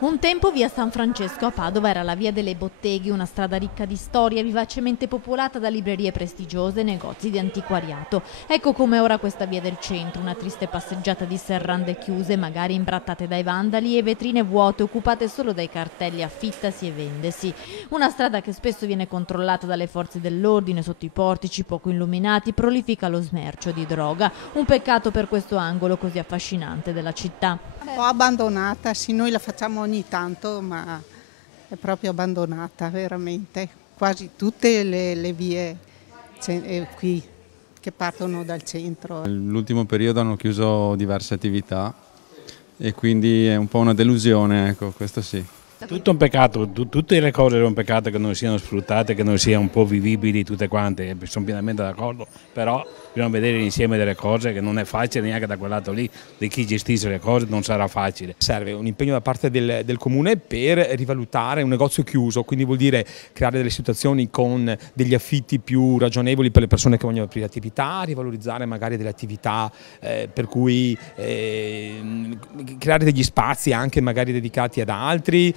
Un tempo via San Francesco a Padova era la via delle Botteghe, una strada ricca di storia, vivacemente popolata da librerie prestigiose e negozi di antiquariato. Ecco come ora questa via del centro, una triste passeggiata di serrande chiuse, magari imbrattate dai vandali, e vetrine vuote occupate solo dai cartelli affittasi e vendesi. Una strada che spesso viene controllata dalle forze dell'ordine sotto i portici poco illuminati, prolifica lo smercio di droga. Un peccato per questo angolo così affascinante della città. Un po' abbandonata, sì, noi la facciamo ogni tanto, ma è proprio abbandonata veramente. Quasi tutte le vie qui che partono dal centro. Nell'ultimo periodo hanno chiuso diverse attività e quindi è un po' una delusione, ecco, questo sì. Tutto un peccato, tutte le cose è un peccato che non siano sfruttate, che non siano un po' vivibili tutte quante, sono pienamente d'accordo, però bisogna vedere insieme delle cose che non è facile neanche da quel lato lì, di chi gestisce le cose non sarà facile. Serve un impegno da parte del comune per rivalutare un negozio chiuso, quindi vuol dire creare delle situazioni con degli affitti più ragionevoli per le persone che vogliono aprire attività, rivalorizzare magari delle attività per cui creare degli spazi anche magari dedicati ad altri.